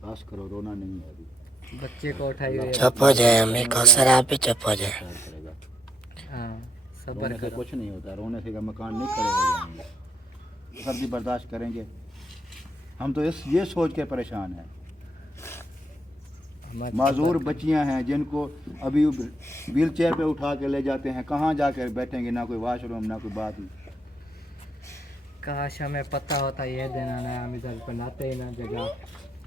बर्दाश्त करो, रोना नहीं है अभी। बच्चे को उठाई हुई है। चुप हो जाए अम्मी कौसर, आप भी चुप हो जाए। खैर करेगा। हाँ सब्र रोने से करो। कुछ नहीं होता, रोने से का मकान नहीं खड़े हो जाएंगे। सर्दी बर्दाश्त करेंगे। हम तो ये सोच के परेशान हैं। मत माजूर सब्र। बच्चियां हैं जिनको अभी व्हील चेयर पे उठा के ले जाते हैं, कहाँ जाकर बैठेंगे, ना कोई वाशरूम ना कोई बात। काश हमें पता होता ये दिन आना है, हम इधर बनाते ही ना जगह।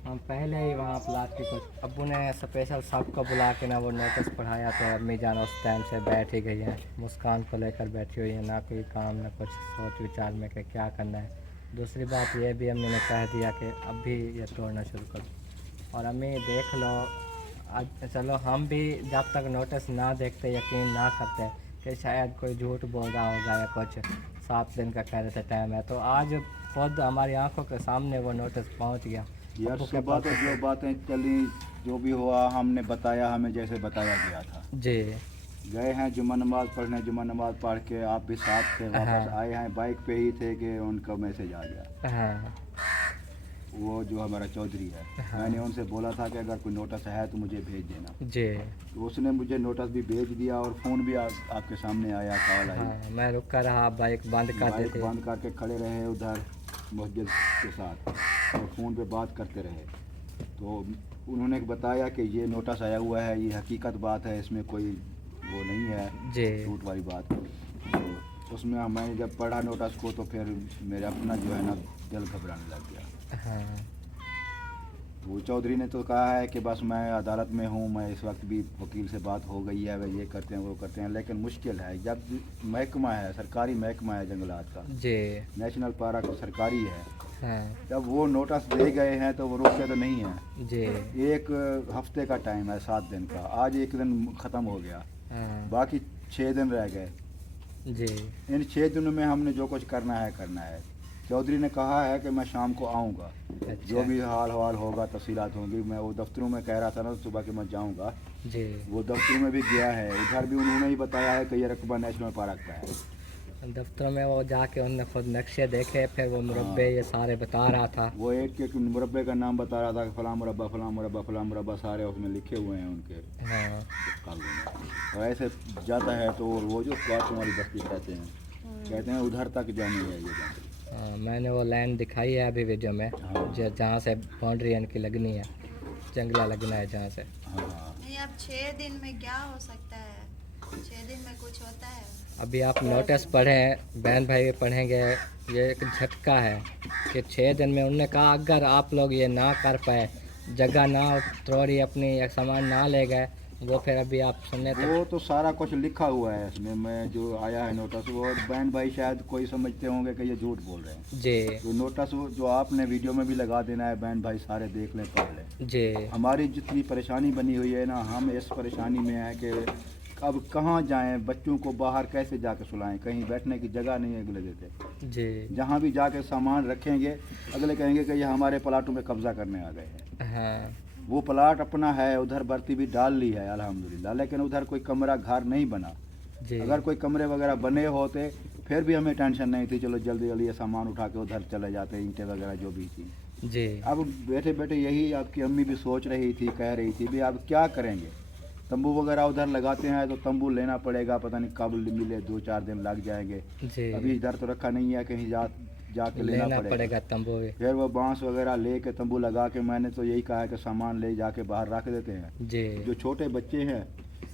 हम पहले ही वहाँ प्लास्टिक को, अब्बू ने स्पेशल सबको बुला के ना वो नोटिस पढ़ाया, तो अम्मी जान उस टाइम से बैठ ही गई है, मुस्कान को लेकर बैठी हुई है, ना कोई काम ना कुछ सोच विचार में कि क्या करना है। दूसरी बात ये भी अम्मी ने कह दिया कि अब भी ये तोड़ना शुरू करो। और अम्मी देख लो, आज चलो हम भी जब तक नोटिस ना देखते, यकीन ना करते कि शायद कोई झूठ बोल रहा होगा या कुछ, 7 दिन का कह रहे थे टाइम है, तो आज खुद हमारी आंखों के सामने वो नोटिस पहुंच गया। यार अब्बू के सुबह पास तो जो बातें चली, जो भी हुआ हमने बताया, हमें जैसे बताया गया था। जी गए हैं जुम्मा नमाज पढ़ने, जुम्मा नमाज पढ़ के आप भी साथ थे, वापस हाँ आए हैं बाइक पे ही थे कि उनका मैसेज आ गया। हाँ वो जो हमारा चौधरी है, हाँ मैंने उनसे बोला था कि अगर कोई नोटिस है तो मुझे भेज देना। जी तो उसने मुझे नोटिस भी भेज दिया और फ़ोन भी आपके सामने आया, कॉल आई। हाँ। मैं रुका रहा, बाइक बंद कर बाइक देते। बंद करके खड़े रहे उधर मस्जिद के साथ और फ़ोन पे बात करते रहे। तो उन्होंने बताया कि ये नोटिस आया हुआ है, ये हकीकत बात है, इसमें कोई वो नहीं है जी झूठ वाली बात। तो उसमें मैंने जब पढ़ा नोटिस को तो फिर मेरा अपना जो है ना दिल घबराने लग गया। हाँ वो चौधरी ने तो कहा है कि बस मैं अदालत में हूँ, मैं इस वक्त भी वकील से बात हो गई है, वे ये करते हैं वो करते हैं, लेकिन मुश्किल है जब महकमा है, सरकारी महकमा है जंगलात का, जी नेशनल पार्क सरकारी है, हाँ जब वो नोटिस दे गए हैं तो वो रुके तो नहीं हैं। जी एक हफ्ते का टाइम है, 7 दिन का, आज एक दिन ख़त्म हो गया, हाँ बाकी 6 दिन रह गए। जी इन 6 दिनों में हमने जो कुछ करना है करना है। चौधरी ने कहा है कि मैं शाम को आऊँगा, जो अच्छा भी हाल हवाल होगा, तफसीलात होंगी। मैं वो दफ्तरों में कह रहा था ना सुबह कि मैं जाऊँगा, जी। वो दफ्तरों में भी गया है, उधर भी उन्होंने ही बताया है कि ये रकबा नेशनल पार्क का है। दफ्तर में वो जाके उनने खुद नक्शे देखे, फिर वो मुरब्बे हाँ, ये सारे बता रहा था। वो एक एक मुरब्बे का नाम बता रहा था कि फ़लाँ मुरब्बा फ़लाँ मुरब्बा फ़लाँ मुरब्बा, सारे उसमें लिखे हुए हैं उनके हाँ कागज़ों में। और ऐसे जाता है तो वो जो क्वार्टरों वाली बस्ती कहते हैं उधर तक जानी है ये जंगल। हाँ, मैंने वो लाइन दिखाई है अभी वीडियो में, हाँ जहाँ से बाउंड्री इनकी लगनी है, जंगला लगना है जहाँ से। हाँ। नहीं, अब 6 दिन में क्या हो सकता है? 6 दिन में कुछ होता है? अभी आप नोटिस पढ़ें, बहन भाई पढ़ेंगे, ये एक झटका है कि 6 दिन में उनने कहा अगर आप लोग ये ना कर पाए, जगह ना तोड़ी, अपनी या सामान ना ले गए, वो फिर अभी आप सुनने तो। वो तो सारा कुछ लिखा हुआ है इसमें, मैं जो आया है नोटिस, वो बहन भाई शायद कोई समझते होंगे कि ये झूठ बोल रहे हैं। जी तो नोटिस वो जो आपने वीडियो में भी लगा देना है, बहन भाई सारे देख लें पढ़ लें। जी हमारी जितनी परेशानी बनी हुई है ना, हम इस परेशानी में है कि अब कहाँ जाएं, बच्चों को बाहर कैसे जाकर सुलाएं, कहीं बैठने की जगह नहीं है अगले देते। जी जहाँ भी जाके सामान रखेंगे, अगले कहेंगे कि ये हमारे प्लाटों में कब्जा करने आ गए हैं। हाँ वो प्लाट अपना है, उधर बर्ती भी डाल ली है अल्हम्दुलिल्लाह, लेकिन उधर कोई कमरा घर नहीं बना। जी अगर कोई कमरे वगैरह बने होते फिर भी हमें टेंशन नहीं थी, चलो जल्दी जल्दी ये सामान उठा के उधर चले जाते, ईंटें वगैरह जो भी थी। जी अब बैठे बैठे यही आपकी अम्मी भी सोच रही थी, कह रही थी भी अब क्या करेंगे, तंबू वगैरह उधर लगाते हैं तो तंबू लेना पड़ेगा, पता नहीं कब मिले, 2-4 दिन लग जाएंगे। जी अभी इधर तो रखा नहीं है, कहीं जाके लेना पड़ेगा तंबू भी। फिर वो बांस वगैरह ले के तंबू लगा के, मैंने तो यही कहा है कि सामान ले जाके बाहर रख देते हैं। जी जो छोटे बच्चे हैं,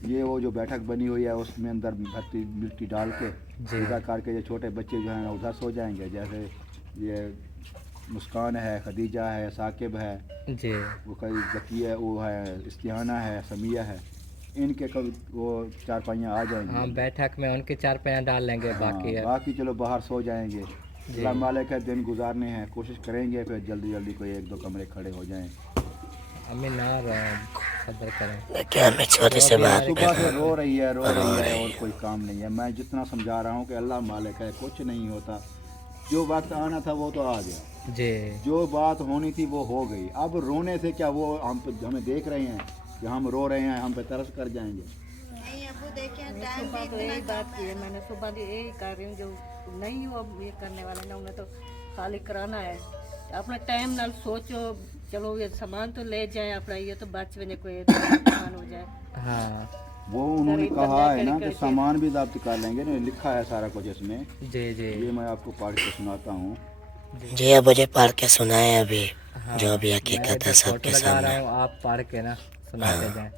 ये वो जो बैठक बनी हुई है उसमें अंदर भर्ती मिट्टी डाल के जी सीधा करके, ये छोटे बच्चे जो हैं ना उधर सो जाएंगे, जैसे ये मुस्कान है, खदीजा है, साकिब है, जी वो कई जकी है, वो है इस्तिहाना है, समिया है, इनके कभी वो 4 पहियाँ आ जाएंगे। हाँ, बैठक में उनके 4 पैर डाल लेंगे, हाँ, बाकी है। बाकी चलो बाहर सो जाएंगे। जी अल्लाह मालिक है, दिन गुजारने हैं, कोशिश करेंगे फिर जल्दी जल्दी कोई 1-2 कमरे खड़े हो जाएं। अम्मी ना रोएं, सब्र करें। देखिए हमें छोटे से जो भी बात हमारे सुबह कर से रहे रो रही है रही और है। कोई काम नहीं है। मैं जितना समझा रहा हूँ कि अल्लाह मालिक है, कुछ नहीं होता, जो वक्त आना था वो तो आ गया, जी जो बात होनी थी वो हो गई। अब रोने से क्या, वो हम पे हमें देख रहे हैं कि हम रो रहे हैं, हम पे तरस कर जाएंगे। नहीं अबू, देखिए टाइम सुबह भी तो इतना यही कम बात की है है। मैंने, सुबह भी यही कर रही हूँ, जो नहीं वो ये करने वाले ना, उन्हें तो खाली कराना है। अपने टाइम नाल सोचो, चलो ये सामान तो ले जाए अपना, ये तो बच में कोई नुकसान हो जाए। हाँ वो उन्होंने गरीब कहा बंदा है ना कि करके। सामान भी जब्त कर लेंगे ना, लिखा है सारा कुछ इसमें। जी जी ये मैं आपको पढ़ के सुनाता हूँ। जी अब मुझे पढ़ के सुनाए अभी हाँ, जो भी मैं हकीकत है इधर सबके फोटो लगा सामने। रहा हूँ, आप पढ़ के ना सुनाते जाएं।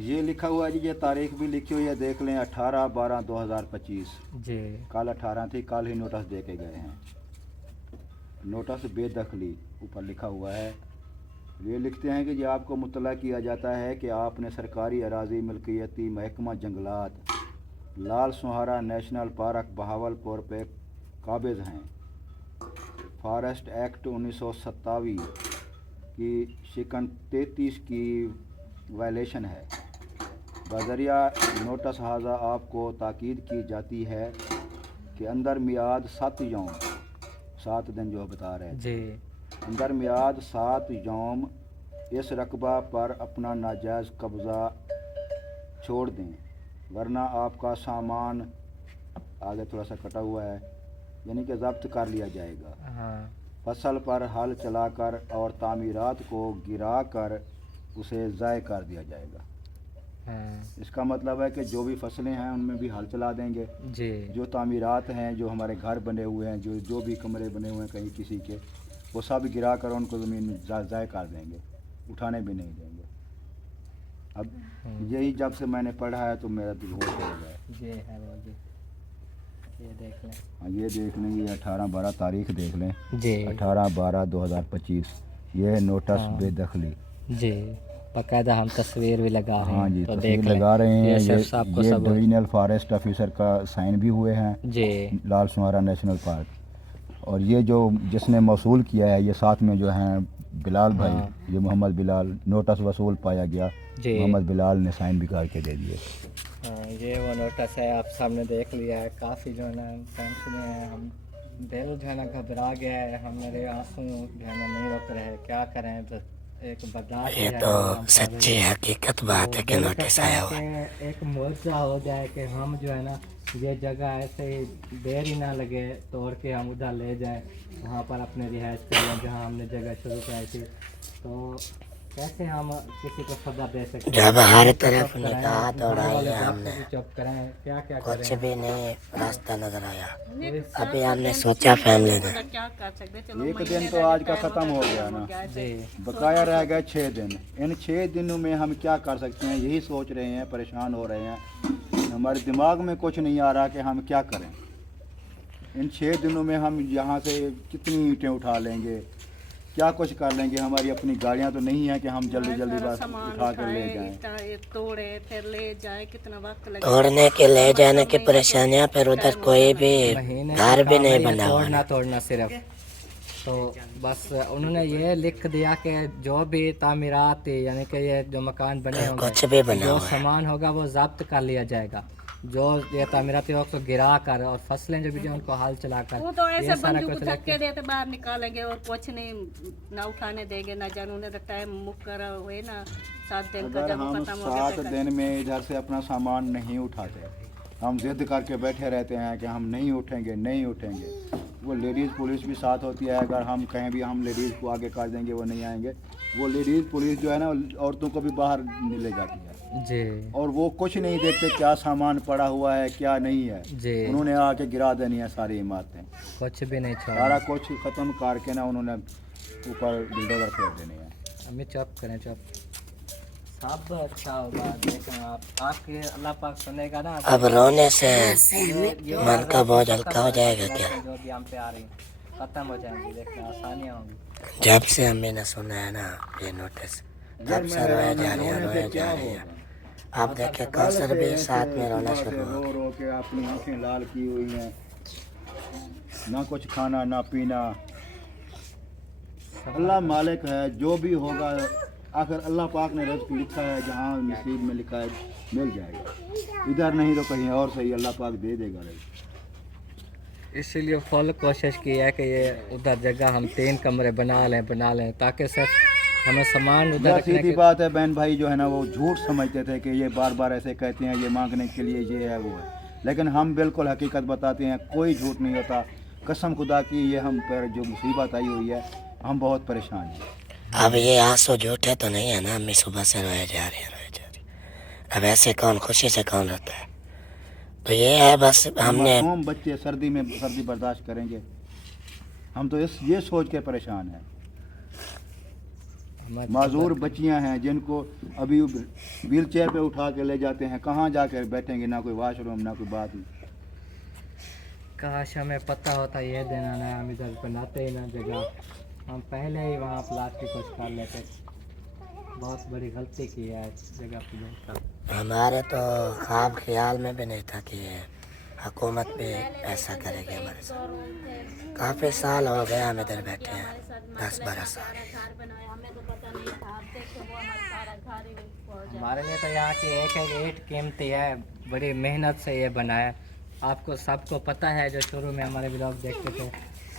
ये लिखा हुआ है जी, ये तारीख भी लिखी हुई है, देख लें 18/12/2025। जी कल 18 थी, कल ही नोटिस दे के गए हैं। नोटिस बेदखली ऊपर लिखा हुआ है। ये लिखते हैं कि ये आपको मुतला किया जाता है कि आपने सरकारी अराजी मिल्कियती महकमा जंगलात लाल सुहारा नेशनल पार्क बहावलपुर पे काबिज हैं। फॉरेस्ट एक्ट 1927 की शिकन 33 की वायलेशन है। बजरिया नोटिस हाजा आपको ताकीद की जाती है कि अंदर मियाद 7 यौम, 7 दिन जो बता रहे हैं, जी अंदर मियाद 7 यौम इस रकबा पर अपना नाजायज़ कब्ज़ा छोड़ दें, वरना आपका सामान, आगे थोड़ा सा कटा हुआ है, यानी कि ज़ब्त कर लिया जाएगा। हाँ फसल पर हल चलाकर और तामीरात को गिरा कर उसे ज़ाय कर दिया जाएगा। हाँ इसका मतलब है कि जो भी फसलें हैं उनमें भी हल चला देंगे। जी जो तामीरात हैं, जो हमारे घर बने हुए हैं, जो भी कमरे बने हुए हैं कहीं किसी के, वो सब गिरा कर उनको ज़मीन ज़ाय कर देंगे, उठाने भी नहीं देंगे। अब यही जब से मैंने पढ़ा है तो मेरा दिल होश हो गया है। जी है वो जी, ये देख लें। हाँ, ये देख लें, ये 18/12 तारीख देख लें, जी 18/12/2025। ये है नोटिस हाँ। बेदखली। जी बाकायदा हम तस्वीर भी लगा रहे हैं। हाँ जी, तो तस्वीर देख लें। लगा रहे हैं। ये ये सिर्फ आपको ये सब डिविजनल फॉरेस्ट ऑफिसर का साइन भी हुए हैं, जी लाल सुहारा नेशनल पार्क। और ये जो जिसने मौसूल किया है, ये साथ में जो हैं बिलाल भाई, हाँ। ये मोहम्मद बिलाल, नोटिस वसूल पाया गया, जी मोहम्मद बिलाल ने साइन भी करके दे दिए। हाँ, ये वो नोटिस है, आप सामने देख लिया है। काफ़ी जो है ना टेंशन में है हम, दिल जो है ना घबरा गया है, हम मेरे आंसू जो है ना नहीं रोक रहे हैं, क्या करें। तो एक बर्दाश्त ये है तो जो हम कर सच्ची रहे हैं। हकीकत बात तो है कि दिल नोटिस करता है आया हुआ है। कि एक मुआवजा हो जाए कि हम जो है ना ये जगह ऐसे ही देर ही ना लगे तोड़ के हम उधर ले जाएं, वहाँ पर अपने रिहाइश करें जहाँ हमने जगह शुरू कराई थी। तो कैसे हम किसी को सजा दे सकते हैं? जब हर हम तो तरफ चुप कराएं, निगाह घर दौड़ाई वाले है बाप हमने, को भी चुप कराएं, क्या क्या कुछ करें। भी नहीं रास्ता नजर आया। सब अभी हमने तो सोचा फैमिली ने मतलब क्या कर सकते, चलो एक महीने दिन तो का आज का टाइम ख़त्म हो होगा, गया खत्म ना। हो गया। जी बकाया रह गए 6 दिन। इन 6 दिनों में हम क्या कर सकते हैं, यही सोच रहे हैं, परेशान हो रहे हैं। हमारे दिमाग में कुछ नहीं आ रहा कि हम क्या करें। इन 6 दिनों में हम यहाँ से कितनी ईंटें उठा लेंगे, क्या कुछ कर लेंगे। हमारी अपनी गाड़ियाँ तो नहीं हैं कि हम जल्दी जल्दी सारा बस सामान उठा कर ले उठाए, जाएं। ईंटा ये तोड़े फिर ले जाए, कितना वक्त लगेगा। तोड़ने के ले जाने की परेशानियां, फिर उधर कोई भी महीने घर का भी काम नहीं है ये बना हुआ तोड़ना ना। तोड़ना सिर्फ। तो बस उन्होंने ये लिख दिया कि जो भी तामीरात थी, यानी कि ये जो मकान बने होंगे, कुछ भी बना जो हुआ है। सामान होगा वो जब्त कर लिया जाएगा। जो ये तामीराती वक्त को गिरा कर और फसलें जो भी जो उनको हाल चला कर, वो तो ऐसे ये सारा बंदूक कुछ धक्के लेके देते बाहर निकालेंगे और कुछ नहीं, ना उठाने देंगे ना जाने। उन्हें तो टाइम मुकर हुए ना 7 दिन का, अगर जब वो हम खत्म हो गया 7 दिन में इधर से अपना सामान नहीं उठाते, हम जिद करके बैठे रहते हैं कि हम नहीं उठेंगे नहीं उठेंगे। वो लेडीज़ पुलिस भी साथ होती है, अगर हम कहें भी हम लेडीज़ को आगे कर देंगे वो नहीं आएंगे। वो लेडीज़ पुलिस जो है ना औरतों को भी बाहर ले जाती है, जी और वो कुछ नहीं देखते क्या सामान पड़ा हुआ है क्या नहीं है। जी उन्होंने आके गिरा देनी है सारी इमारतें, कुछ भी नहीं छोड़ा। सारा कुछ ख़त्म करके ना उन्होंने ऊपर बिल्डोजर फेंक देनी है। हमें चुप करें, चुप। सब अच्छा होगा, देखें आप, आपके अल्लाह पाक सुनेगा ना। अब रोने से ये मन का बोझ हल्का हो जाएगा क्या? जो भी हम पे आ रही खत्म हो जाएंगी, देखते आसानियाँ होंगी। जब से अम्मी ने सुना है ना ये नोटिस, तब से रोए जा रही है, रोए जा रही है। अब देखे कौसर भी साथ में रोना शुरू हो रो रो के अपनी आंखें लाल की हुई हैं, ना कुछ खाना ना पीना। अल्लाह मालिक है, जो भी होगा आखिर अल्लाह पाक ने रिज़्क़ लिखा है, जहाँ नसीब में लिखा है मिल जाएगा। इधर नहीं तो कहीं और सही अल्लाह पाक दे देगा रिज़्क़। इसीलिए फुल कोशिश की है कि ये उधर जगह हम 3 कमरे बना लें ताकि सिर्फ हमें सामान उधर यह रखने सीधी की। बात है। बहन भाई जो है ना वो झूठ समझते थे कि ये बार बार ऐसे कहते हैं, ये मांगने के लिए ये है वो है, लेकिन हम बिल्कुल हकीकत बताते हैं, कोई झूठ नहीं होता। कसम खुदा की ये हम पर जो मुसीबत आई हुई है, हम बहुत परेशान हैं। अब ये आंसू झूठे तो नहीं है ना, अम्मी सुबह से रोए जा रही है, रोए जा रही है। अब ऐसे कौन खुशी से कौन रहता है? तो ये है बस हमने मासूम बच्चे सर्दी में सर्दी बर्दाश्त करेंगे? हम तो ये सोच के परेशान हैं। माजूर बच्चियां हैं जिनको अभी व्हील चेयर पे उठा के ले जाते हैं, कहाँ जाकर बैठेंगे? ना कोई वॉशरूम, ना कोई बात। काश हमें पता होता ये दिन आना है, हम इधर बनाते ही ना जगह, हम पहले ही वहाँ प्लास्टिक को कर लेते। बहुत बड़ी गलती की है इस जगह पर। हमारे तो ख्वाब ख्याल में भी नहीं था कि हुकूमत भी ऐसा करेगी हमारे साथ। काफ़ी साल हो गए हम इधर बैठे हैं, 10-12 साल। हमारे लिए तो यहाँ की एक एक ईंट कीमती है, बड़ी मेहनत से ये बना है। आपको सबको पता है, जो शुरू में हमारे ब्लॉग देखते थे,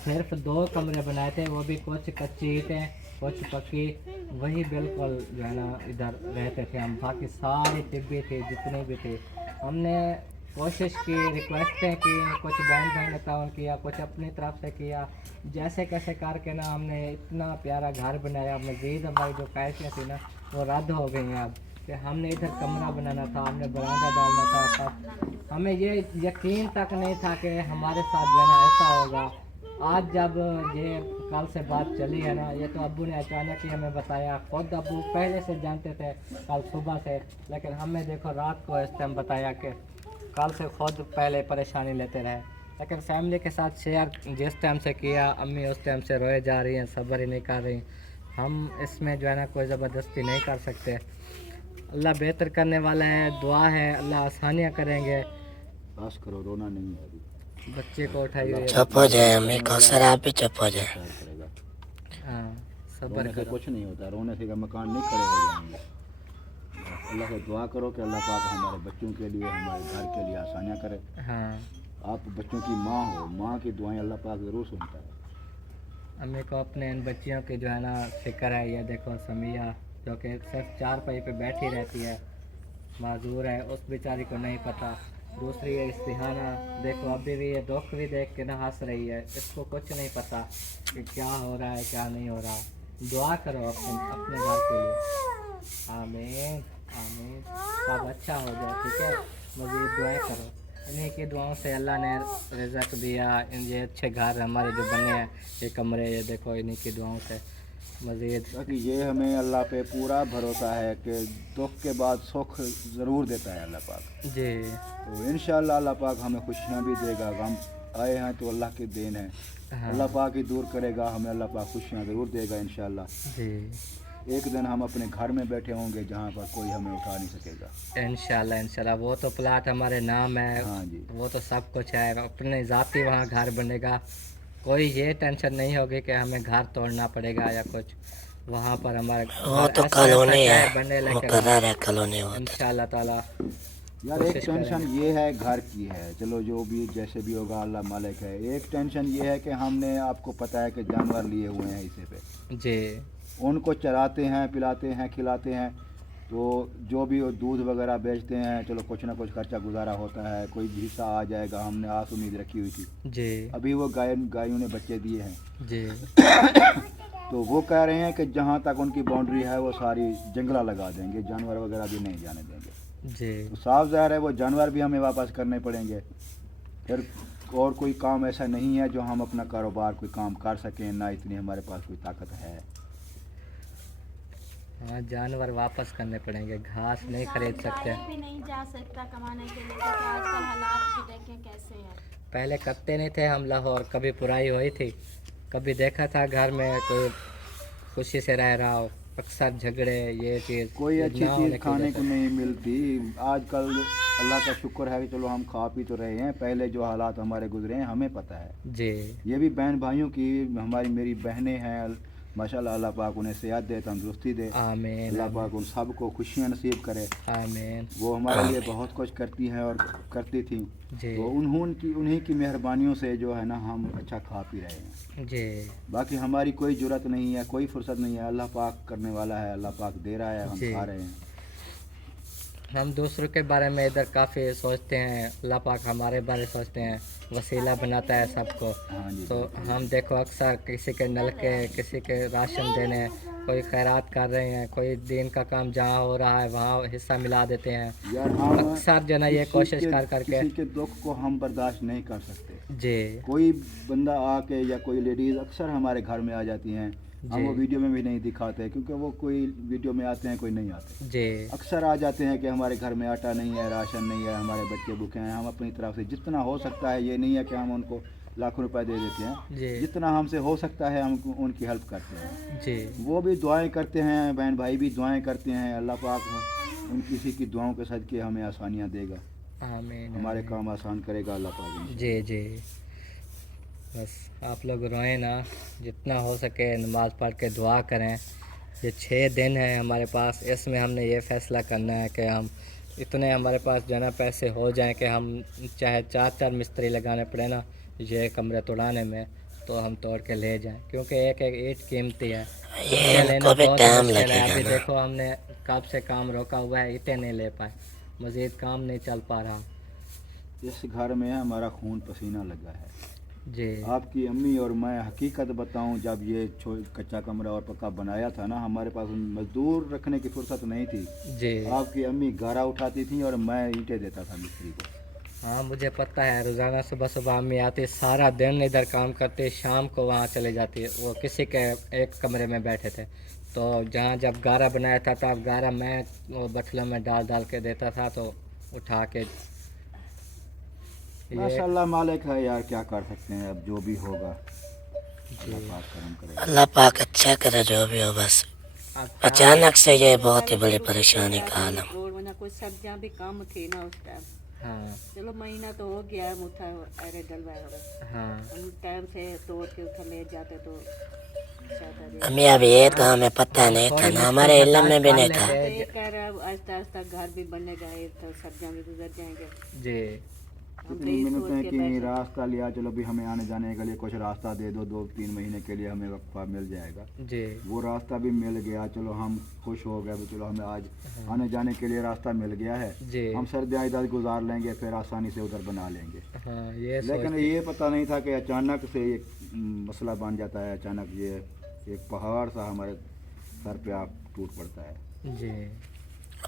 सिर्फ 2 कमरे बनाए थे, वो भी कुछ कच्ची ईंटें कुछ पक्की, वही बिल्कुल जो है ना इधर रहते थे हम। बाकी सारी तिब्बी थी जितनी भी थी। हमने कोशिश की, रिक्वेस्टें की, कुछ बहन भाई ने ताउन किया, कुछ अपनी तरफ से किया, जैसे कैसे करके ना हमने इतना प्यारा घर बनाया। मज़ीद हमारी जो ख्वाहिशें थी ना वो रद्द हो गई हैं अब, कि हमने इधर कमरा बनाना था, हमने बरामदा डालना था। तब हमें ये यकीन तक नहीं था कि हमारे साथ जो है ना ऐसा होगा। आज जब ये कल से बात चली है ना, ये तो अब्बू ने अचानक ही हमें बताया। खुद अब्बू पहले से जानते थे कल सुबह से, लेकिन हमें देखो रात को इस टाइम बताया कि कल से खुद पहले परेशानी लेते रहे। लेकिन फैमिली के साथ शेयर जिस टाइम से किया, अम्मी उस टाइम से रोए जा रही हैं, सब्र ही नहीं कर रही। हम इसमें जो है ना कोई ज़बरदस्ती नहीं कर सकते। अल्लाह बेहतर करने वाला है, दुआ है, अल्लाह आसानियाँ करेंगे। बस करो, रोना नहीं है अभी। बच्चे को उठाइए। चुप हो जाए अम्मी, कौसर आप भी चुप हो जाए। खैर करेगा। हाँ, सब्र रोने से करो। कुछ नहीं होता, रोने से का मकान नहीं खड़े हो जाएंगे। अल्लाह से दुआ करो कि अल्लाह पाक हमारे बच्चों के लिए, हमारे घर के लिए आसानियाँ करे। हाँ, आप बच्चों की माँ हो, माँ की दुआएं अल्लाह पाक ज़रूर सुनता है। अम्मी को अपने इन बच्चियों की जो है ना फिक्र है। ये देखो समिया, जो कि सिर्फ 4 पाई पे बैठी रहती है, माजूर है, उस बेचारी को नहीं पता। दूसरी है इस्तिहाना, देखो अभी भी ये दुख भी देख के ना हंस रही है, इसको कुछ नहीं पता कि क्या हो रहा है क्या नहीं हो रहा। दुआ करो अपने घर के लिए। आमीन आमीन, सब अच्छा हो जाए, ठीक है। मज़ीद दुआएं करो। इन्हीं की दुआओं से अल्लाह ने रिज़्क़ दिया। ये अच्छे घर हमारे जो बने हैं, ये कमरे, ये देखो इन्हीं की दुआओं से मज़ीद। ताकि ये हमें अल्लाह पे पूरा भरोसा है कि दुख के बाद सुख ज़रूर देता है अल्लाह पाक। जी तो इंशाअल्लाह अल्लाह पाक हमें खुशियाँ भी देगा। गम आए हैं तो अल्लाह की देन है, हाँ अल्लाह पाक ही दूर करेगा, हमें अल्लाह पाक खुशियाँ ज़रूर देगा इंशाअल्लाह। जी, एक दिन हम अपने घर में बैठे होंगे जहाँ पर कोई हमें उठा नहीं सकेगा। इंशाल्लाह इंशाल्लाह। वो तो प्लाट हमारे नाम है, हाँ जी। वो तो सब कुछ है, अपने ज़ाती वहाँ घर बनेगा। कोई ये टेंशन नहीं होगी कि हमें घर तोड़ना पड़ेगा या कुछ। वहाँ पर हमारे वो तो कॉलोनी है, मुकर्रर है कॉलोनी। वो इंशाल्लाह ताला। यार एक कोशिश टेंशन ये है घर की है, चलो जो भी जैसे भी होगा अल्लाह मालिक है। एक टेंशन ये है कि हमने, आपको पता है कि जानवर लिए हुए हैं इसे पे, जी उनको चराते हैं, पिलाते हैं, खिलाते हैं, तो जो भी वो दूध वगैरह बेचते हैं, चलो कुछ ना कुछ खर्चा गुजारा होता है, कोई भी हिस्सा आ जाएगा, हमने आस उम्मीद रखी हुई थी। जी अभी वो गायों ने बच्चे दिए हैं, जी तो वो कह रहे हैं कि जहाँ तक उनकी बाउंड्री है वो सारी जंगला लगा देंगे, जानवर वगैरह भी नहीं जाने देंगे। जी तो साफ ज़ाहिर है वो जानवर भी हमें वापस करने पड़ेंगे। फिर और कोई काम ऐसा नहीं है जो हम अपना कारोबार कोई काम कर सकें, ना इतनी हमारे पास कोई ताकत है। हाँ, जानवर वापस करने पड़ेंगे, घास नहीं खरीद सकते। भी नहीं जा सकता कमाने के लिए, क्योंकि आजकल हालात भी देखें कैसे हैं। पहले करते नहीं थे हम लाहौर, कभी बुराई हुई थी, कभी देखा था घर में कोई खुशी से रह रहा हो, अक्सर झगड़े ये चीज़ कोई ये अच्छी ना होने चीज़ की खाने वजह को नहीं मिलती आजकल। अल्लाह का शुक्र है कि चलो हम खा पी तो रहे हैं, पहले जो हालात हमारे गुजरे हैं हमें पता है। से। जी ये भी बहन भाइयों की, हमारी मेरी बहनें हैं, माशाल्लाह अल्लाह पाक उन्हें सेहत दे, तंदुरुस्ती दे, आमीन अल्लाह पाक उन सबको खुशियाँ नसीब करे। आमीन वो हमारे लिए बहुत कुछ करती हैं और करती थी, जी तो उन्हीं की मेहरबानियों से जो है ना हम अच्छा खा पी रहे हैं। जी बाकी हमारी कोई ज़रूरत नहीं है, कोई फुर्सत नहीं है, अल्लाह पाक करने वाला है, अल्लाह पाक दे रहा है, हम जी। खा रहे हैं। हम दूसरों के बारे में इधर काफ़ी सोचते हैं, अल्लाह पाक हमारे बारे सोचते हैं, वसीला बनाता है सबको। हाँ जी। तो हम देखो अक्सर किसी के नलके, किसी के राशन देने, कोई खैरात कर रहे हैं, कोई दिन का काम जहाँ हो रहा है वहाँ हिस्सा मिला देते हैं। यार हम अक्सर जो ना ये कोशिश कर करके किसी के दुख को हम बर्दाश्त नहीं कर सकते। जी कोई बंदा आके या कोई लेडीज़ अक्सर हमारे घर में आ जाती हैं, हम जी। वो वीडियो में भी नहीं दिखाते क्योंकि वो कोई वीडियो में आते हैं कोई नहीं आते। जी अक्सर आ जाते हैं कि हमारे घर में आटा नहीं है, राशन नहीं है, हमारे बच्चे भूखे हैं। हम अपनी तरफ से जितना हो सकता है, ये नहीं है कि हम उनको लाखों रुपए दे देते हैं, जी जितना हमसे हो सकता है हम उनकी हेल्प करते हैं। जी वो भी दुआएं करते हैं, बहन भाई भी दुआएं करते हैं। अल्लाह पाक उन किसी की दुआओं के सदके हमें आसानियाँ देगा, आमीन हमारे आमीन। काम आसान करेगा अल्लाह पाक। जी जी। बस आप लोग रोएं ना, जितना हो सके नमाज़ पढ़ के दुआ करें। ये 6 दिन है हमारे पास, इसमें हमने ये फ़ैसला करना है कि हम इतने हमारे पास जो है ना पैसे हो जाएं कि हम चाहे 4-4 मिस्त्री लगाने पड़े ना ये कमरे तोड़ाने में, तो हम तोड़ के ले जाएं, क्योंकि एक एक ईंट कीमती है। ये ईंटें लेना इनको भी बहुत टाइम मुश्किल है। लगेगा अभी ना। देखो हमने कब से काम रोका हुआ है, ईंटें नहीं ले पाए, मज़ीद काम नहीं चल पा रहा। इस घर में हमारा खून पसीना लगा है। जी आपकी अम्मी और मैं हकीकत बताऊं, जब ये कच्चा कमरा और पक्का बनाया था ना, हमारे पास मजदूर रखने की फुर्सत नहीं थी। जी आपकी अम्मी गारा उठाती थी और मैं ईंटें देता था मिस्त्री को। हाँ मुझे पता है, रोज़ाना सुबह सुबह अम्मी आती, सारा दिन इधर काम करती, शाम को वहाँ चले जाती। वो किसी के एक कमरे में बैठे थे, तो जहाँ जब गारा बनाया था तब गारा मैं वो बठलों में डाल डाल के देता था, तो उठा के ये माशाल्लाह मालिक है यार, क्या कर सकते हैं, अब जो भी होगा अल्लाह पाक करम करेगा। अल्लाह पाक अच्छा करे जो भी हो। बस अब क्या- अचानक से ये बहुत ही बड़ी परेशानी का आलम। और वरना कुछ सब्जियां भी कम थी ना उस टाइम। हाँ चलो महीना तो हो गया है, मुठा अरे डलवाया होगा, हाँ हम टाइम से तोड़ के उधर ले जाते तो ज्यादा दे। अम्मी अब ये तो हमें पता नहीं था ना, हमारे इल्म में भी नहीं था। तो ये कह रहा है आहिस्ता आहिस्ता घर भी बनने गए तो सब्जियां भी गुजर जाएंगे। जी हम तो कितनी ये सोच मिन्नतें के की, बैठे। रास्ता लिया, चलो भी हमें आने जाने के लिए कुछ रास्ता दे दो, 2-3 महीने के लिए हमें वक्फा मिल जाएगा। जी वो रास्ता भी मिल गया, चलो हम खुश हो गए, चलो हमें आज आने जाने के लिए रास्ता मिल गया है। जी हम सर्दियाँ इधर गुजार लेंगे, फिर आसानी से उधर बना लेंगे। हाँ ये लेकिन सोच ये पता नहीं था कि अचानक से ये मसला बन जाता है, अचानक ये एक पहाड़ सा हमारे सर पे आप टूट पड़ता है। जी।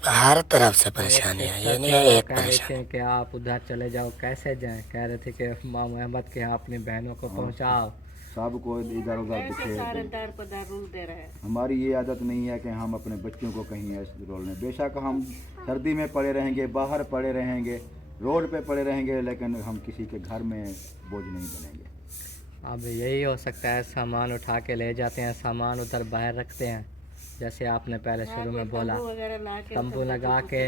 हर तरफ से परेशानी है, ये नहीं है एक कह रहे परेशानी। थे कि आप उधर चले जाओ, कैसे जाएं? कह रहे थे कि माँ मोहम्मद के यहाँ अपनी बहनों को पहुँचाओ। सबको इधर उधर ऐसे बिखेर सारे दो। दर पर दर रूल दे रहे हैं। हमारी ये आदत नहीं है कि हम अपने बच्चों को कहीं ऐसे रोलने, बेशक हम सर्दी में पड़े रहेंगे, बाहर पड़े रहेंगे, रोड पे पड़े रहेंगे, लेकिन हम किसी के घर में बोझ नहीं बनेंगे। अब यही हो सकता है, सामान उठा के ले जाते हैं, सामान उधर बाहर रखते हैं, जैसे आपने पहले शुरू में बोला, तंबू वगैरह ला के तंबू लगा के।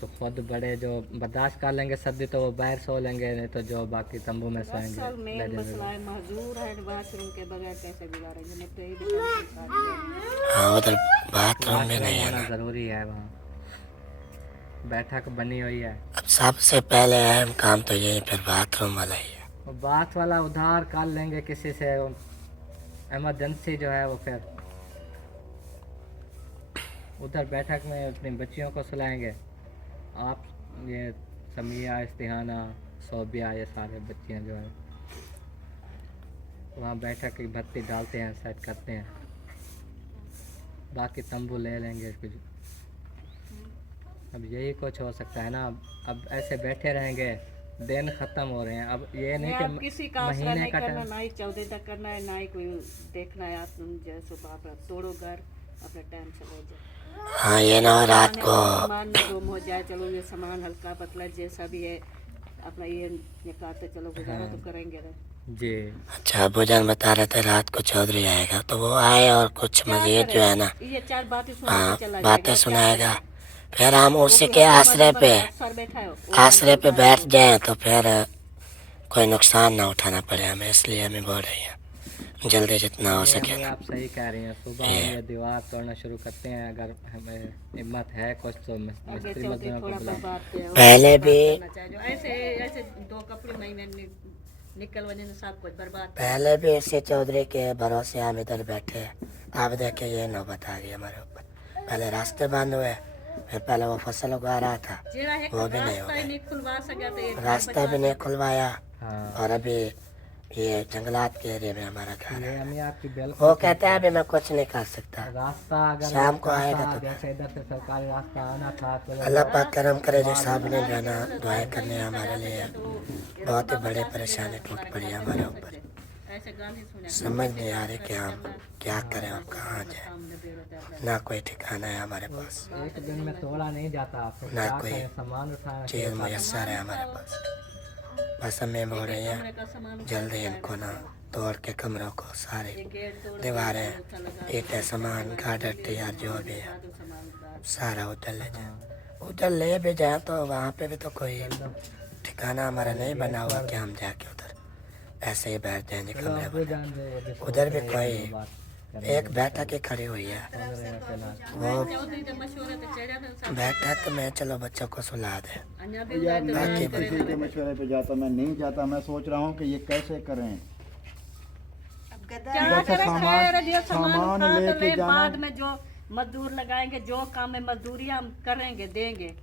तो खुद बड़े जो बर्दाश्त कर लेंगे सर्दी तो वो बाहर सो लेंगे, नहीं तो जो बाकी तंबू में असल सोएंगे। मेन मसला है, मजदूर है, बाथरूम के बगैर कैसे गुजारेंगे। मैं तो यही भी टेंशन खा रही हूँ। हाँ उधर बाथरूम भी नहीं है होना ना। ज़रूरी है, वहाँ बैठक बनी हुई है। अब सबसे पहले अहम काम तो यही, फिर बाथरूम वाला ही है। और बात वाला उधार कर लेंगे किसी से, इमरजेंसी जो है वो फिर उधर बैठक में अपनी बच्चियों को सुलाएंगे। आप ये समिया, इस्तिहाना, सोबिया, ये सारे बच्चियां जो हैं वहाँ बैठक की भर्ती डालते हैं, सेट करते हैं, बाकी तंबू ले लेंगे कुछ। अब यही कुछ हो सकता है ना। अब ऐसे बैठे रहेंगे, दिन ख़त्म हो रहे हैं। अब ये नहीं आप कि किसी का आसरा महीने नहीं का करना, टाइम। ना ही 14 तक करना है, ना ही कोई देखना है। आप जैसे बाप रे, तोड़ो घर, अपने टाइम से ले जाओ। हाँ ये ना हो रात को सामान में गुम हो जाए, चलो ये सामान हल्का पतला जैसा भी है अपना ये निकालते चलो, गुजारा तो करेंगे ना। जी अच्छा अबूजान बता रहे थे रात को चौधरी आएगा, तो वो आए और कुछ मजीद जो है ना ये 4 बातें सुना हाँ के चला बातें जाएगा। सुनाएगा, फिर हम उसी वो के हमारे आसरे पे सर बैठा है, वो आसरे पे बैठ जाए तो फिर कोई नुकसान ना उठाना पड़े हमें, इसलिए हमें बोल रही है जल्दी जितना हो सके ये ना। आप सही कह रही हैं। सुबह हम ये दीवार तोड़ना शुरू करते हैं, अगर हमें हिम्मत है कुछ तो आगे मिस्त्री चलते मजदूरों को थोड़ा बुलाएं। बर्बाद किया। पहले भी करना चाहिए जो ऐसे ऐसे 2 कपड़े महीने निकल वजह से सब कुछ बर्बाद। पहले भी इसी चौधरी के भरोसे हम इधर बैठे, अब देखे ये नौबत आ गई हमारे ऊपर। पहले रास्ते बंद हुए, फिर पहले वो फसल उगा रहा था वो भी नहीं हो रास्ता ही गया, नहीं खुलवा सका तो एक रास्ता भी नहीं खुलवाया, हाँ और अभी ये जंगलात के एरिया में हमारा घर ये है। हमें आपकी बिल्कुल वो कहते हैं अभी मैं कुछ नहीं कर सकता, रास्ता अगर शाम को रास्ता आएगा तो जैसे इधर से सरकारी रास्ता आना था तो अल्लाह पाक करम करे। जो साहब ने जो है ना दुआएं करने हैं हमारे लिए, बहुत ही बड़ी परेशानी टूट पड़ी है हमारे ऊपर। ऐसे गाने सुने समझ नहीं आ रही कि हम क्या करें और कहाँ जाए। ना कोई ठिकाना है हमारे पास, एक दिन में तोड़ा नहीं जाता, फिर ना क्या कोई करें, सामान उठाना चीज़ मुयसर है हमारे पास। बस हमें बोल रही है जल्दी इनको ना तोड़ के कमरों को सारी दीवारें, ईंटें, सामान, गार्डर तैयार जो भी है सारा उधर ले जाए। उधर ले भी जाए तो वहाँ पे भी तो कोई ठिकाना हमारा नहीं बना हुआ कि हम जाके उधर ऐसे ही बैठ जाएंगे कमरे में। उधर भी कोई एक बैठक ही खड़ी हुई है, वो बैठक में चलो बच्चों को सुला दे। यार मैं किसी के मशवरे पे जाता मैं नहीं जाता। मैं सोच रहा हूँ कि ये कैसे करें। अब गधा क्या इधर से करें, सामान- खैर ये सामान सामान उठा लेके कर ले, जाना। बाद में जो मजदूर लगाएंगे, जो काम में मजदूरी हम करेंगे देंगे।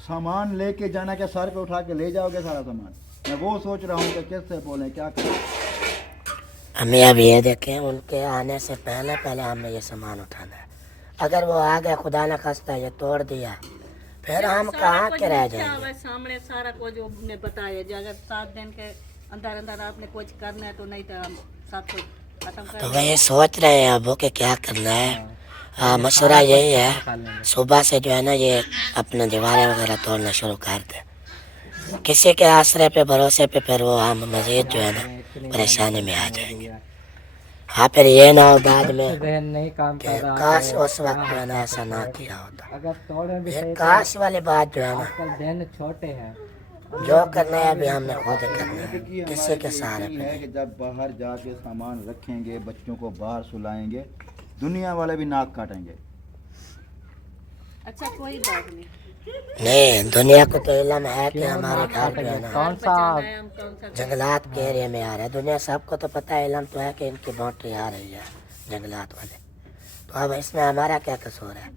सामान लेके जाना, क्या सर पे उठा के ले जाओगे सारा सामान? मैं वो सोच रहा हूँ कि कैसे बोलें, क्या करें। हमें अब ये देखें उनके आने से पहले पहले हमें ये सामान उठाना है। अगर वो आ गए खुदा न खास्ता ये तोड़ दिया, फिर हम कहाँ के रह जाएंगे। सामने सारा कुछ जो ने बताया, जो अगर 7 दिन के अंदर अंदर आपने कुछ करना है तो नहीं तो हम सब कुछ खत्म कर तो वही सोच रहे हैं अब कि क्या करना है। हाँ, मशवरा यही है सुबह से जो है ना ये अपने दीवारें वगैरह तोड़ना शुरू कर दे। किसी के आश्रय पे भरोसे पे फिर वो हम मजीद जो है ना परेशानी में आ जाएंगे। हाँ, फिर ये ना हो बाद में जहन नहीं काम कि कर रहा काश तो उस वक्त जो है ना ऐसा ना किया होता। अगर तोड़े भी ये सही तो काश वाली बात जो है ना, आजकल दिन छोटे हैं। जो करना है अभी हमने खुद करना है, देखिए, किसी हमारा के सहारे यकीन पे है नहीं। कि जब बाहर जाके सामान रखेंगे, बच्चों को बाहर सुलाएंगे, दुनिया वाले भी नाक काटेंगे। अच्छा कोई बात नहीं, नहीं, दुनिया को तो इल्म है कि हमारे घर जो है ना कौन सा हम कौन सा जंगलात के एरिया में आ रहा है। दुनिया सबको तो पता है, इल्म तो है कि इनकी बाउंड्री आ रही है जंगलात वाले। तो अब इसमें हमारा क्या कसूर है?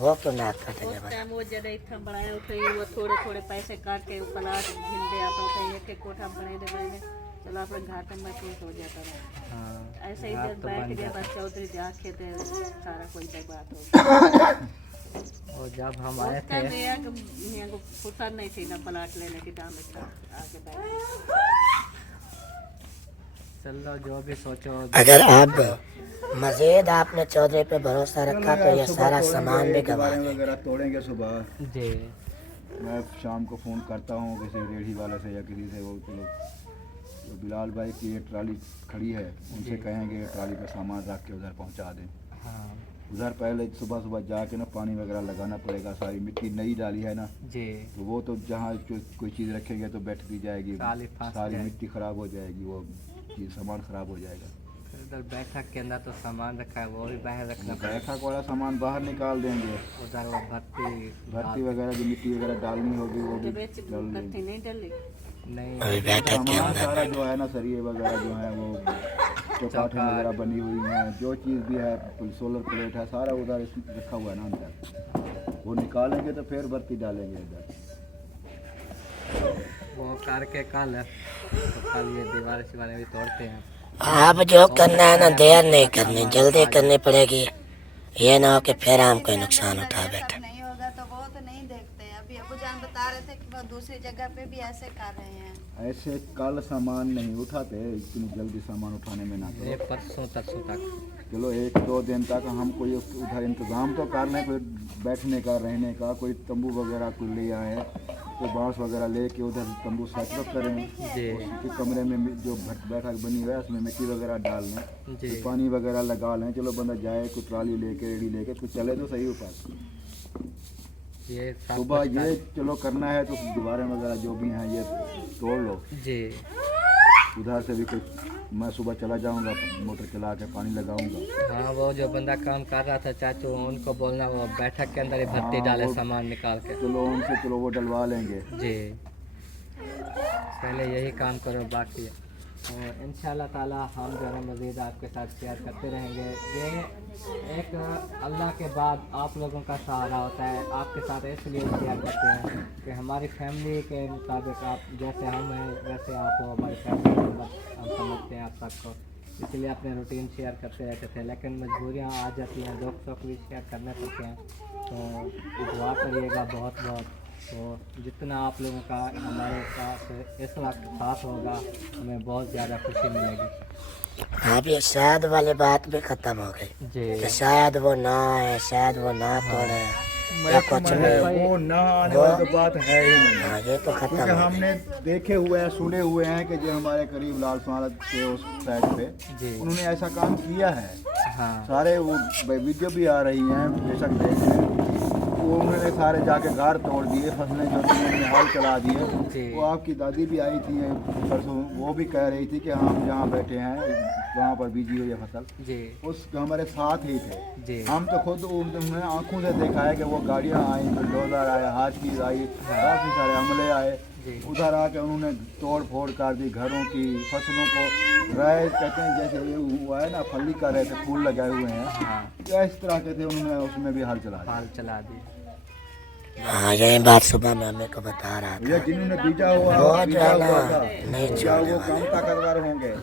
वो क्यों नाक काटेंगे बस? टाइम वो जगह इतना बनाए उठे वो थोड़े थोड़े पैसे काट के प्लाट घिंडे आप एक एक कोठा बनाए दे बनाए चलो अपने घाटे महसूस हो जाता है। हाँ, ऐसे ही घाट जब तो बैठ बन गया जाता बस चौधरी जा खेते सारा कोई बर्बाद हो गया। और जब हम आए उसका थे भी है कि मियाँ को फुर्सत नहीं थी ना प्लाट लेने की दाम इतना आगे बैठ। चलो जो भी सोचो। अगर अब मजीद आपने चौधरी पे भरोसा रखा तो ये सारा सामान भी गवा दीवारें देंगे। वगैरह तोड़ेंगे सुबह। जी मैं शाम को फ़ोन करता हूँ किसी रेढ़ी वाले से या किसी से, वो चलो तो बिलाल भाई की ये ट्राली खड़ी है, उनसे कहेंगे ये ट्राली पे सामान रख के उधर पहुँचा दें। हाँ उधर पहले सुबह सुबह जाके ना पानी वगैरह लगाना पड़ेगा। सारी मिट्टी नई डाली है ना, जी तो वो तो जहाँ कोई चीज़ रखेंगे तो बैठती जाएगी, ट्राली फंस सारी जाएगी। मिट्टी ख़राब हो जाएगी, वो चीज़ सामान ख़राब हो जाएगा। फिर उधर बैठक के अंदर तो सामान रखा है वो भी बाहर रखना पड़ेगा। बैठक वाला सामान बाहर निकाल देंगे। उधर वो भर्ती वगैरह जो मिट्टी वगैरह डालनी होगी वो भी बेच डाल देंगे। करती नहीं डली नहीं अभी बैठक के सामान अंदर सारा जो है ना, सरिये वगैरह जो है वो चौकाठें वगैरह बनी हुई हैं, जो चीज़ भी है, सोलर प्लेट है, सारा उधर रखा हुआ है ना अंदर। वो निकालेंगे तो फिर भर्ती डालेंगे इधर। वो करके कल तो कल ये दीवार शिवारे भी तोड़ते हैं। अब जो करना है ना देर नहीं करनी, जल्दी करनी पड़ेगी। ये ना हो कि फिर हम कोई नुकसान उठा बैठे। नहीं होगा तो वो तो नहीं देखते। अभी अबू जान बता रहे थे कि वो दूसरी जगह पे भी ऐसे कर रहे हैं। ऐसे कल सामान नहीं उठाते, इतनी जल्दी सामान उठाने में ना ये करो। परसों तरसों तक चलो 1-2 दिन तक हम कोई उधर इंतज़ाम तो कर लें, कोई बैठने का, रहने का, कोई तंबू वगैरह कोई ले आए, कोई बांस वगैरह लेके उधर तंबू सेटअप करें। जी उसके कमरे में जो बैठक बनी हुई है उसमें मिट्टी वगैरह डाल लें, जी पानी वगैरह लगा लें। चलो बंदा जाए, कोई ट्राली लेके, रेडी लेके, कुछ चले तो सही ऊपर। ये सब सुबह कुछ ये चलो करना है तो दीवारें वगैरह जो भी हैं ये तोड़ लो। जी उधर से भी कुछ मैं सुबह चला जाऊंगा, मोटर चला के पानी लगाऊंगा। हाँ, वो जो बंदा काम कर रहा था चाचू उनको बोलना वो बैठक के अंदर ही भर्ती हाँ, डाले वो- सामान निकाल के। चलो उनसे चलो वो डलवा लेंगे। जी पहले यही काम करो, बाकी इंशाल्लाह ताला हम जो है मज़ीद आपके साथ शेयर करते रहेंगे। ये एक अल्लाह के बाद आप लोगों का सहारा होता है। आपके साथ इसलिए शेयर करते हैं कि हमारी फैमिली के मुताबिक आप जैसे हम हैं वैसे आप हो, हमारी फैमिली हम समझते हैं आप सबको, इसलिए अपने रूटीन शेयर करते रहते थे। लेकिन मजबूरियाँ आ जाती हैं, दुख सुख भी शेयर करने पड़ते हैं। तो दुआ करिएगा बहुत बहुत। तो जितना आप लोगों का हमारे साथ इस वक्त साथ होगा हमें बहुत ज़्यादा खुशी मिलेगी। अब ये शायद वाली बात भी खत्म हो गई जी कि शायद वो ना आए, शायद वो ना तोड़े या कुछ भी। वो ना आने वाली तो बात है ही नहीं। हाँ, ये तो खत्म क्योंकि हो गई। हमने देखे हुए हैं, सुने हुए हैं कि जो हमारे करीब लाल स्वागत के उस साइड पे जी उन्होंने ऐसा काम किया है। हाँ सारे वो वीडियो भी आ रही हैं, बेशक देख लें। वो उन्होंने सारे जाके घर तोड़ दिए, फसलें जो थी उन्होंने हाल चला दिए। जी वो आपकी दादी भी आई थी परसों, वो भी कह रही थी कि हम जहाँ बैठे हैं वहाँ पर बीजी हुई है फसल, जी उस हमारे साथ ही थे। जी हम तो खुद उन्होंने आंखों से देखा है कि वो गाड़ियाँ आई, बुलडोजर आए, हाथी आई, काफ़ी सारे हमले आए। जी उधर आके उन्होंने तोड़ फोड़ कर दी घरों की, फसलों को राय कहते हैं जैसे ये हुआ है ना, फली का रहे थे, फूल लगाए हुए हैं, हाँ या इस तरह के थे, उन्होंने उसमें भी हाल चला दिया। हाल चला दी। हाँ, यही बात सुबह में हमें को बता रहा भैया था। जिन्होंने बीजा हुआ वो जो बीजा है ना, हुआ था, नहीं क्या छोड़ने वो वाले। कम ताकतवर होंगे?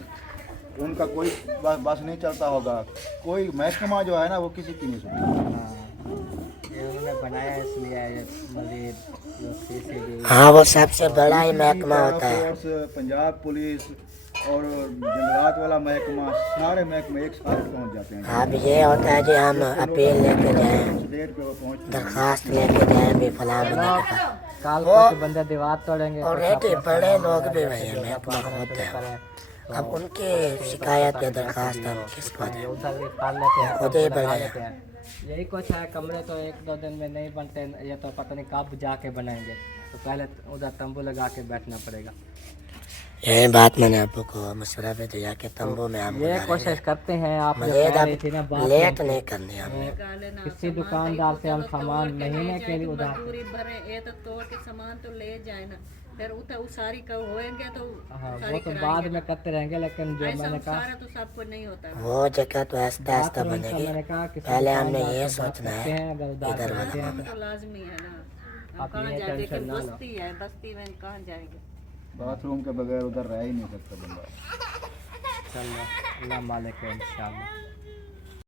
उनका कोई बस नहीं चलता होगा। कोई महकमा जो है ना वो किसी की नहीं सुनता। हाँ ये उन्होंने बनाया इसलिए ये मजीद CCTV। हाँ, वो सबसे बड़ा ही महकमा होता है। फोर्स, पंजाब पुलिस और जंगलात वाला महकमा, सारे महकमे एक साथ पहुंच जाते हैं। अब ये होता है कि हम अपील लेके जाएं, स्टेट पे वो पहुंचते हैं। दरखास्त लेके जाएं भी फलां बंदे के पास। काल वो- कुछ बंदे दीवार तोड़ेंगे, और कुछ रेडी अपना बड़े सामान लोग भी वगैरह भैया जैसे महकमा अपना होते हैं। करें, तो अब उनकी शिकायत या दरखास्त हम किसको दें? उधर भी फाड़ लेते हैं, खुद ही सबको लगा बनाए। लेते हैं। यही कुछ है, कमरे तो एक दो दिन में नहीं बनते, ये तो पता नहीं कब जाके बनाएंगे। तो पहले उधर तंबू लगा के बैठना पड़ेगा। यही बात मैंने आपको को मशवरा भी दिया कि तंबू में हम ये कोशिश करते हैं, आप जो मजीद कह रही थी ना अब बात लेट नहीं करनी हमने। किसी दुकानदार से हम सामान महीने के लिए उधार मजदूरी भरे, ये तो तोड़ के सामान तो ले जाए ना, फिर उठा उसारी कब होएंगे तो हाँ उसारी वो तो कराएंगे बाद ना। में करते रहेंगे, लेकिन जो ऐसा मैंने कहा उसारा तो सबको नहीं होता है। वो जगह तो आहिस्ता आहिस्ता बाथरूम का बनेगी। मैंने कहा किसी पहले हमने दुकानदार ये से बात सोचना करते है हैं, अगर उधार इधर करते वाला हैं तो लाजमी है ना, हम आप कहाँ ये जाएंगे? टेंशन ना लो। बस्ती है, बस्ती में कहाँ जाएंगे? बाथरूम के बगैर उधर रह ही नहीं सकता बंदा। चलो अल्लाह मालिक है इंशाल्लाह।